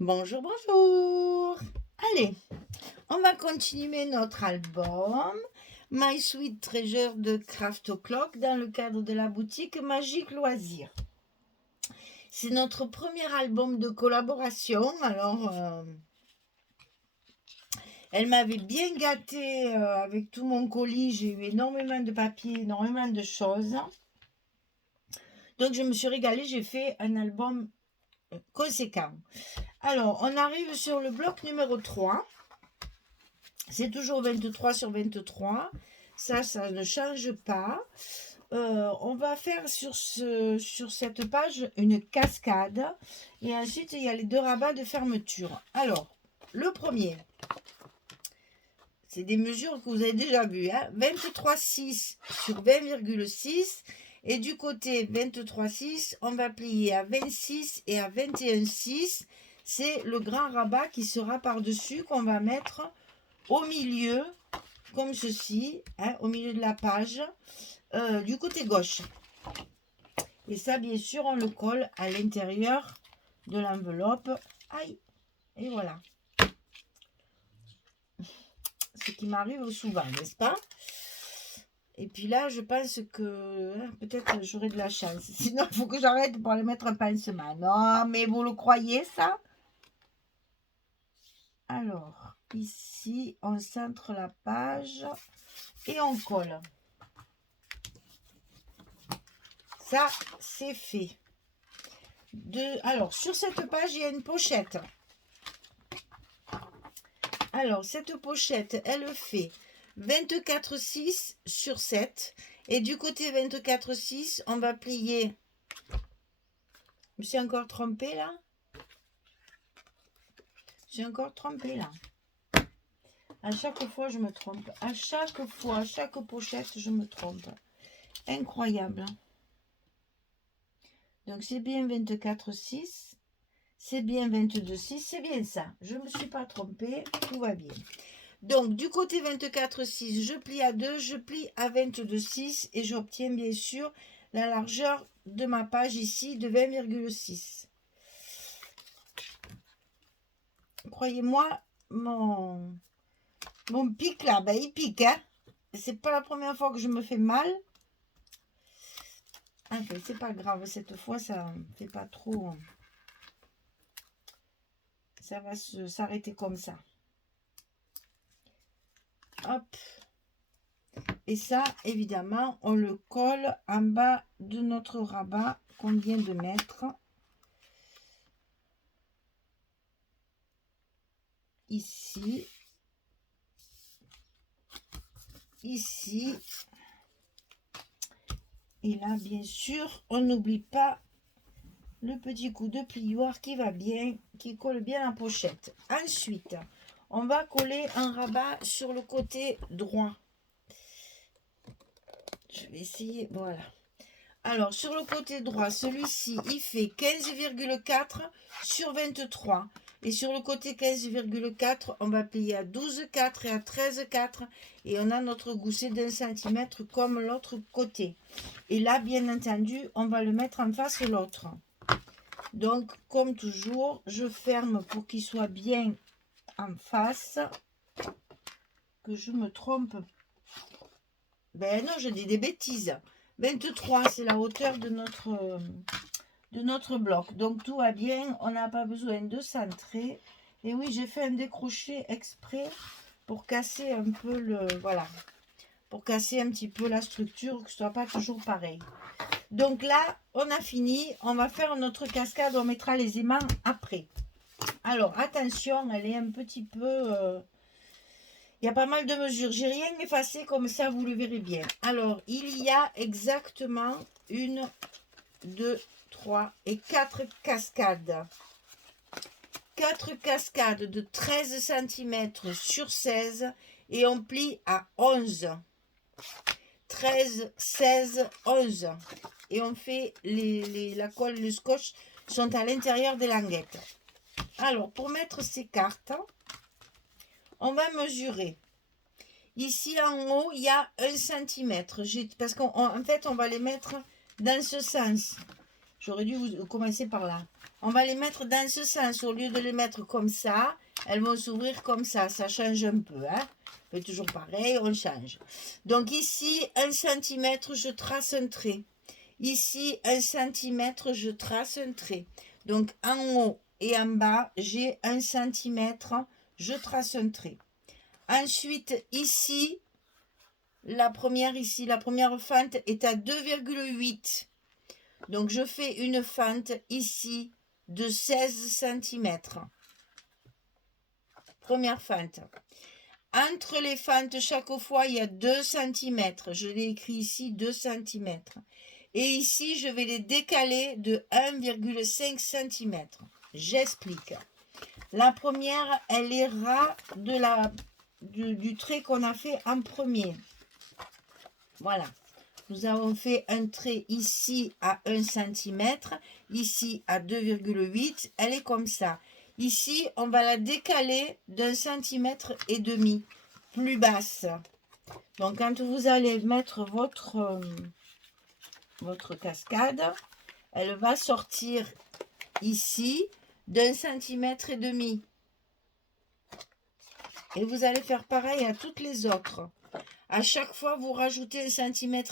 Bonjour, bonjour. Allez, on va continuer notre album My Sweet Treasure de Craft O'Clock dans le cadre de la boutique Magique Loisirs. C'est notre premier album de collaboration, alors elle m'avait bien gâtée avec tout mon colis, j'ai eu énormément de papier, énormément de choses. Donc je me suis régalée, j'ai fait un album conséquent. Alors, on arrive sur le bloc numéro 3. C'est toujours 23 sur 23. Ça ne change pas. On va faire sur cette page une cascade. Et ensuite, il y a les deux rabats de fermeture. Alors, le premier, c'est des mesures que vous avez déjà vues. 23,6 sur 20,6. Et du côté 23,6, on va plier à 26 et à 21,6. C'est le grand rabat qui sera par-dessus qu'on va mettre au milieu, comme ceci, au milieu de la page, du côté gauche. Et ça, bien sûr, on le colle à l'intérieur de l'enveloppe. Aïe, et voilà. Ce qui m'arrive souvent, n'est-ce pas? Et puis là, je pense que peut-être j'aurai de la chance. Sinon, il faut que j'arrête pour aller mettre un pansement. Non, mais vous le croyez, ça? Alors, ici, on centre la page et on colle. Ça, c'est fait. Alors, sur cette page, il y a une pochette. Alors, cette pochette, elle fait 24,6 sur 7. Et du côté 24,6, on va plier. Je me suis encore trompée là. J'ai encore trompé là. À chaque fois, je me trompe. À chaque fois, à chaque pochette, je me trompe. Incroyable. Donc, c'est bien 24,6. C'est bien 22,6. C'est bien ça. Je ne me suis pas trompée. Tout va bien. Donc, du côté 24,6, je plie à 2, je plie à 22,6 et j'obtiens bien sûr la largeur de ma page ici de 20,6. Croyez-moi, mon pic là, ben, il pique. Hein. C'est pas la première fois que je me fais mal. Enfin, c'est pas grave, cette fois, ça ne fait pas trop. Ça va s'arrêter comme ça. Hop. Et ça, évidemment, on le colle en bas de notre rabat qu'on vient de mettre. Ici. Ici. Et là, bien sûr, on n'oublie pas le petit coup de plioir qui va bien, qui colle bien la pochette. Ensuite, on va coller un rabat sur le côté droit. Je vais essayer, voilà. Alors, sur le côté droit, celui-ci, il fait 15,4 sur 23. Et sur le côté 15,4, on va plier à 12,4 et à 13,4. Et on a notre gousset d'1 cm comme l'autre côté. Et là, bien entendu, on va le mettre en face de l'autre. Donc, comme toujours, je ferme pour qu'il soit bien en face. Que je me trompe. Ben non, je dis des bêtises. 23, c'est la hauteur de notre bloc. Donc, tout va bien. On n'a pas besoin de centrer. Et oui, j'ai fait un décroché exprès pour casser un peu le... Voilà. Pour casser un petit peu la structure, que ce soit pas toujours pareil. Donc là, on a fini. On va faire notre cascade. On mettra les aimants après. Alors, attention, elle est un petit peu... Il y a pas mal de mesures. J'ai rien effacé, comme ça, vous le verrez bien. Alors, il y a exactement 1, 2, 3 et 4 cascades. 4 cascades de 13 cm sur 16 et on plie à 11. 13, 16, 11. Et on fait la colle, le scotch sont à l'intérieur des languettes. Alors, pour mettre ces cartes, on va mesurer. Ici en haut, il y a 1 cm. Parce qu'en fait, on va les mettre dans ce sens. J'aurais dû commencer par là. on va les mettre dans ce sens. Au lieu de les mettre comme ça, elles vont s'ouvrir comme ça. Ça change un peu. Hein. On fait toujours pareil, on change. Donc ici, 1 cm, je trace un trait. Ici, 1 cm, je trace un trait. Donc en haut et en bas, j'ai 1 cm, je trace un trait. Ensuite, ici, la première fente est à 2,8. Donc, je fais une fente ici de 16 cm. Première fente. Entre les fentes, chaque fois, il y a 2 cm. Je l'ai écrit ici, 2 cm. Et ici, je vais les décaler de 1,5 cm. J'explique. La première, elle est ras du trait qu'on a fait en premier. Voilà. Nous avons fait un trait ici à 1 cm, ici à 2,8. Elle est comme ça. Ici, on va la décaler d'1,5 cm plus basse. Donc, quand vous allez mettre votre cascade, elle va sortir ici d'1,5 cm. Et vous allez faire pareil à toutes les autres. À chaque fois, vous rajoutez 1,5 cm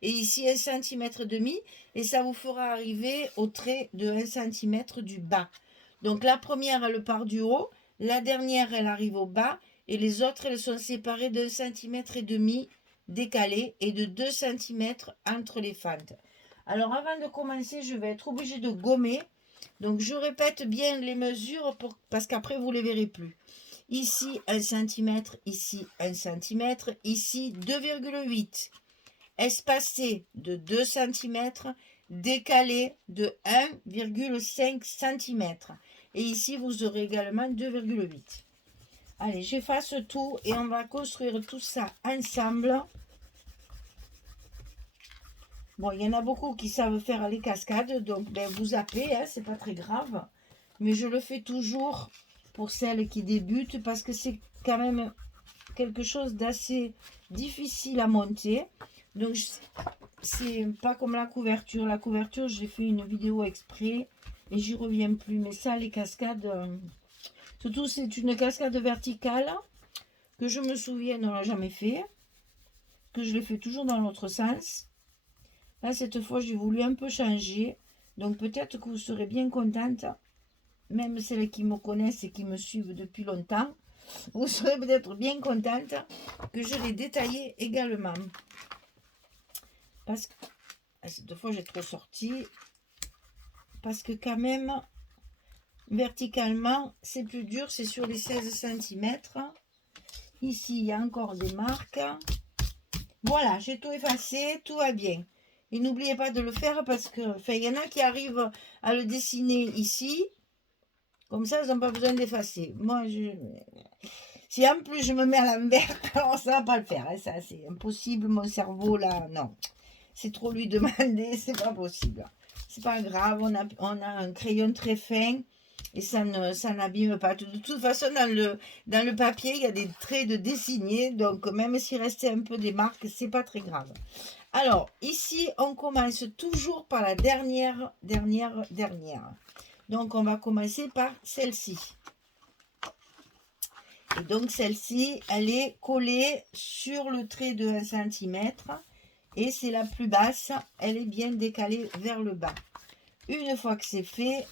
et ici 1,5 cm et ça vous fera arriver au trait de 1 cm du bas. Donc la première, elle part du haut, la dernière, elle arrive au bas et les autres, elles sont séparées d'1,5 cm décalé et de 2 cm entre les fentes. Alors avant de commencer, je vais être obligée de gommer. Donc je répète bien les mesures parce qu'après, vous ne les verrez plus. Ici 1 cm, ici 1 cm, ici 2,8. Espacé de 2 cm, décalé de 1,5 cm. Et ici, vous aurez également 2,8. Allez, j'efface tout et on va construire tout ça ensemble. Bon, il y en a beaucoup qui savent faire les cascades, donc ben, vous zappez, hein, c'est pas très grave. Mais je le fais toujours pour celles qui débutent parce que c'est quand même quelque chose d'assez difficile à monter. Donc c'est pas comme la couverture. La couverture, j'ai fait une vidéo exprès et j'y reviens plus. Mais ça, les cascades, surtout c'est une cascade verticale que je me souviens, on l'a jamais fait, que je l'ai fait toujours dans l'autre sens. Là, cette fois, j'ai voulu un peu changer. Donc peut-être que vous serez bien contente, même celles qui me connaissent et qui me suivent depuis longtemps, vous serez peut-être bien contente que je l'ai détaillé également. Parce que cette fois j'ai trop sorti. Parce que quand même, verticalement, c'est plus dur, c'est sur les 16 cm. Ici, il y a encore des marques. Voilà, j'ai tout effacé, tout va bien. Et n'oubliez pas de le faire parce que, enfin, il y en a qui arrivent à le dessiner ici. Comme ça, ils n'ont pas besoin d'effacer. Moi, si en plus je me mets à l'envers, alors ça va pas le faire. Hein, ça, c'est impossible. Mon cerveau, là, non. C'est trop lui demander, c'est pas possible. C'est pas grave, on a un crayon très fin et ça n'abîme pas. De toute façon, dans le papier, il y a des traits de dessiner. Donc, même s'il restait un peu des marques, c'est pas très grave. Alors, ici, on commence toujours par la dernière. Donc, on va commencer par celle-ci. Et donc, celle-ci, elle est collée sur le trait de 1 cm. Et c'est la plus basse. Elle est bien décalée vers le bas. Une fois que c'est fait,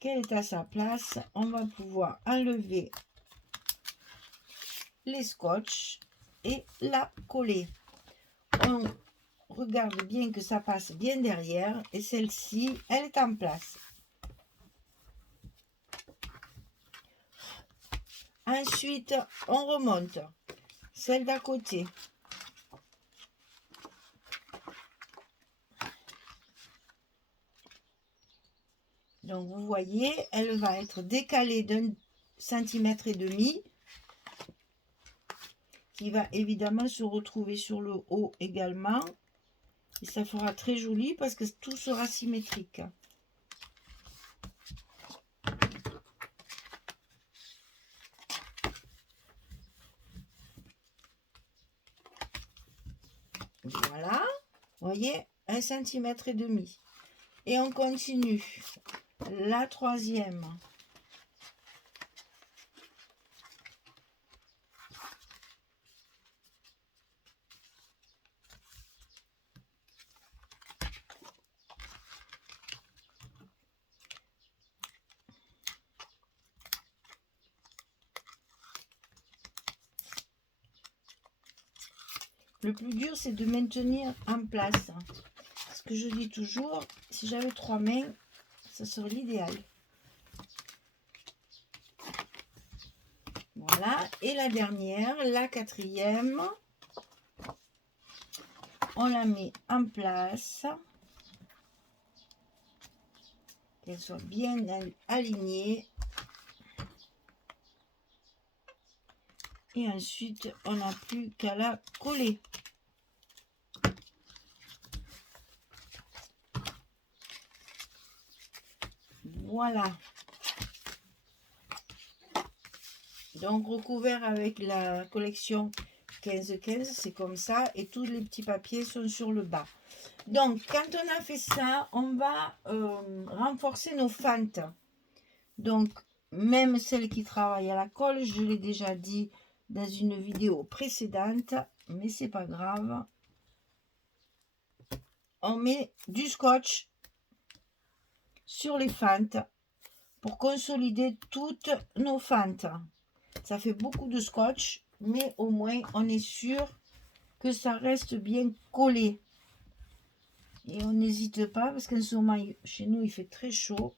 qu'elle est à sa place, on va pouvoir enlever les scotch et la coller. On regarde bien que ça passe bien derrière. Et celle-ci, elle est en place. Ensuite, on remonte celle d'à côté. Donc, vous voyez, elle va être décalée d'1,5 cm qui va évidemment se retrouver sur le haut également. Et ça fera très joli parce que tout sera symétrique. Voilà, vous voyez, 1,5 cm. Et on continue. La troisième. Le plus dur, c'est de maintenir en place. Ce que je dis toujours, si j'avais 3 mains, ce serait l'idéal. Voilà. Et la dernière, la quatrième, on la met en place. Qu'elle soit bien alignée. Et ensuite, on n'a plus qu'à la coller. Voilà. Donc, recouvert avec la collection 15-15, c'est comme ça. Et tous les petits papiers sont sur le bas. Donc, quand on a fait ça, on va renforcer nos fentes. Donc, même celles qui travaillent à la colle, je l'ai déjà dit dans une vidéo précédente, mais c'est pas grave. On met du scotch sur les fentes pour consolider toutes nos fentes. Ça fait beaucoup de scotch, mais au moins on est sûr que ça reste bien collé. Et on n'hésite pas parce qu'en ce moment, chez nous, il fait très chaud.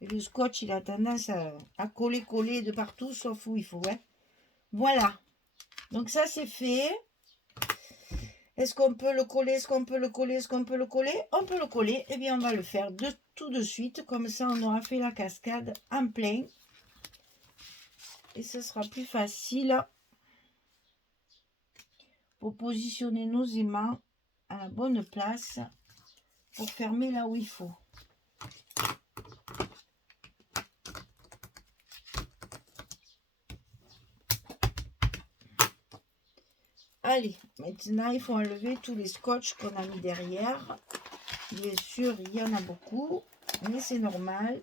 Et le scotch, il a tendance à coller de partout, sauf où il faut. Hein. Voilà. Donc ça, c'est fait. Est-ce qu'on peut le coller? Est-ce qu'on peut le coller? Est-ce qu'on peut le coller? On peut le coller. Eh bien, on va le faire tout de suite. Comme ça, on aura fait la cascade en plein. Et ce sera plus facile pour positionner nos aimants à la bonne place pour fermer là où il faut. Allez, maintenant, il faut enlever tous les scotch qu'on a mis derrière. Bien sûr, il y en a beaucoup, mais c'est normal.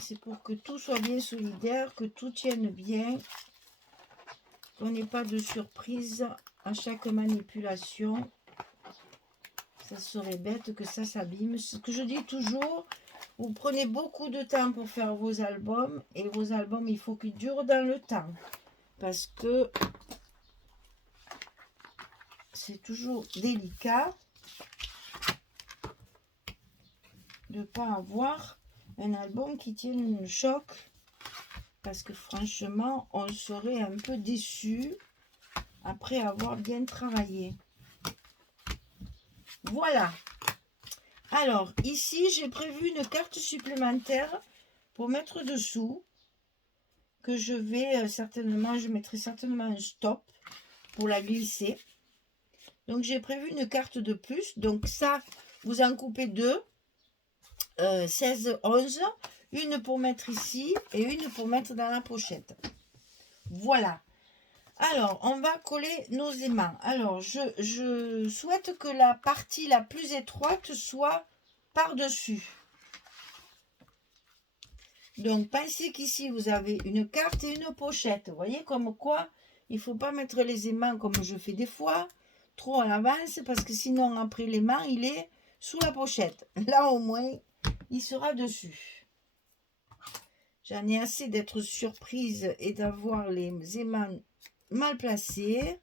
C'est pour que tout soit bien solidaire, que tout tienne bien, qu'on n'ait pas de surprise à chaque manipulation. Ça serait bête que ça s'abîme. Ce que je dis toujours, vous prenez beaucoup de temps pour faire vos albums, et vos albums, il faut qu'ils durent dans le temps. Parce que c'est toujours délicat de ne pas avoir un album qui tienne une choc. Parce que franchement, on serait un peu déçu après avoir bien travaillé. Voilà. Alors, ici, j'ai prévu une carte supplémentaire pour mettre dessous. Que je vais certainement, je mettrai certainement un stop pour la glisser. Donc j'ai prévu une carte de plus. Donc ça, vous en coupez deux, 16, 11, une pour mettre ici et une pour mettre dans la pochette. Voilà. Alors, on va coller nos aimants. Alors, je souhaite que la partie la plus étroite soit par-dessus. Donc, pensez qu'ici, vous avez une carte et une pochette. Vous voyez, comme quoi, il ne faut pas mettre les aimants comme je fais des fois, trop à l'avance, parce que sinon, après l'aimant, il est sous la pochette. Là, au moins, il sera dessus. J'en ai assez d'être surprise et d'avoir les aimants mal placés.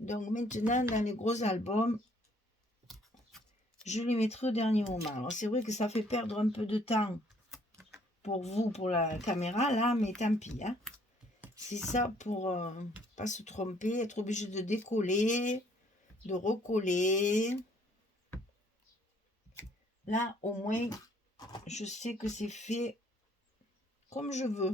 Donc, maintenant, dans les gros albums, je les mettrai au dernier moment. Alors, c'est vrai que ça fait perdre un peu de temps pour vous, pour la caméra, là, mais tant pis. Hein. C'est ça pour pas se tromper, être obligé de décoller, de recoller. Là, au moins, je sais que c'est fait comme je veux.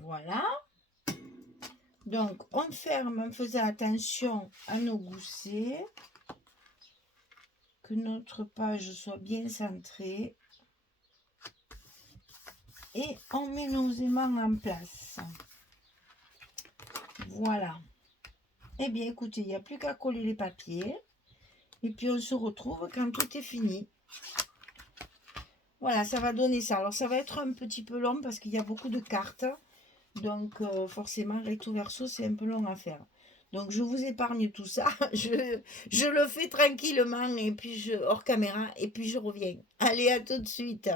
Voilà. Donc, on ferme en faisant attention à nos goussets. Que notre page soit bien centrée. Et on met nos aimants en place. Voilà. Eh bien, écoutez, il n'y a plus qu'à coller les papiers. Et puis, on se retrouve quand tout est fini. Voilà, ça va donner ça. Alors, ça va être un petit peu long parce qu'il y a beaucoup de cartes. Donc, forcément, recto verso, c'est un peu long à faire. Donc, je vous épargne tout ça. Je le fais tranquillement et puis hors caméra et puis je reviens. Allez, à tout de suite.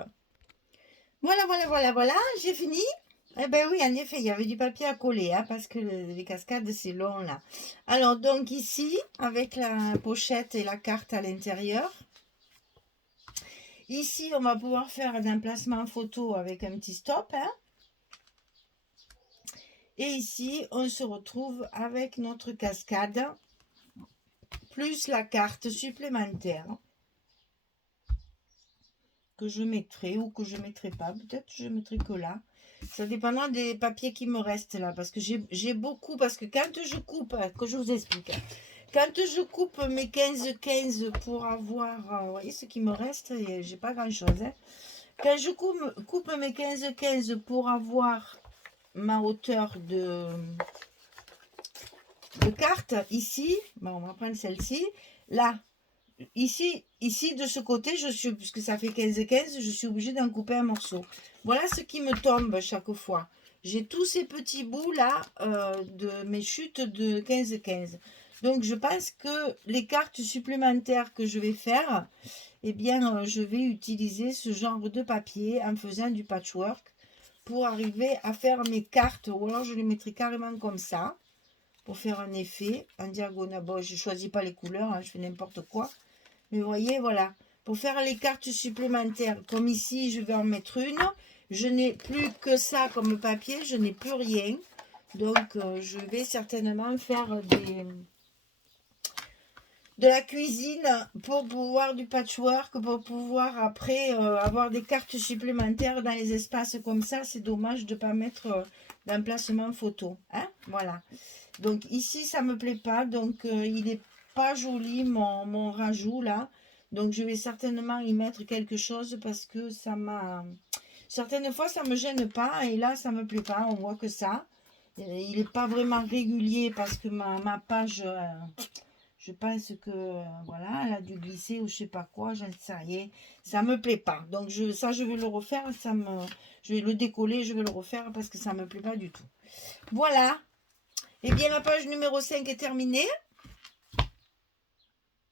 Voilà, j'ai fini. Eh ben oui, en effet, il y avait du papier à coller, hein, parce que les cascades, c'est long, là. Alors, donc ici, avec la pochette et la carte à l'intérieur. Ici, on va pouvoir faire un emplacement photo avec un petit stop, hein. Et ici, on se retrouve avec notre cascade, plus la carte supplémentaire que je mettrai ou que je ne mettrai pas. Peut-être que je mettrai que là. Ça dépendra des papiers qui me restent là. Parce que j'ai beaucoup. Parce que quand je coupe, que je vous explique. Quand je coupe mes 15-15 pour avoir, vous voyez ce qui me reste, j'ai pas grand chose. Hein. Quand je coupe mes 15-15 pour avoir ma hauteur de carte, ici, bon, on va prendre celle-ci, là, ici, de ce côté, puisque ça fait 15-15, je suis obligée d'en couper un morceau. Voilà ce qui me tombe chaque fois. J'ai tous ces petits bouts là de mes chutes de 15-15. Donc, je pense que les cartes supplémentaires que je vais faire, eh bien, je vais utiliser ce genre de papier en faisant du patchwork pour arriver à faire mes cartes. Ou alors, je les mettrai carrément comme ça pour faire un effet en diagonale. Bon, je ne choisis pas les couleurs, hein, je fais n'importe quoi. Mais vous voyez, voilà. Pour faire les cartes supplémentaires, comme ici, je vais en mettre une. Je n'ai plus que ça comme papier, je n'ai plus rien. Donc, je vais certainement faire de la cuisine pour pouvoir du patchwork, pour pouvoir après avoir des cartes supplémentaires dans les espaces comme ça. C'est dommage de ne pas mettre d'emplacement photo. Hein, voilà. Donc ici, ça ne me plaît pas. Donc, il n'est pas joli mon rajout là. Donc, je vais certainement y mettre quelque chose parce que ça m'a... Certaines fois, ça ne me gêne pas. Et là, ça ne me plaît pas. On voit que ça. Il n'est pas vraiment régulier parce que ma page... je pense que, voilà, elle a dû glisser ou je sais pas quoi, j'en sais rien. Ça me plaît pas. Donc, ça, je vais le refaire. Je vais le décoller, je vais le refaire parce que ça me plaît pas du tout. Voilà. Eh bien, la page numéro 5 est terminée.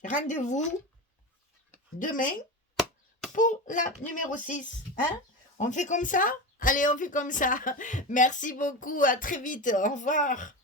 Rendez-vous demain pour la numéro 6. Hein? On fait comme ça? Allez, on fait comme ça. Merci beaucoup. À très vite. Au revoir.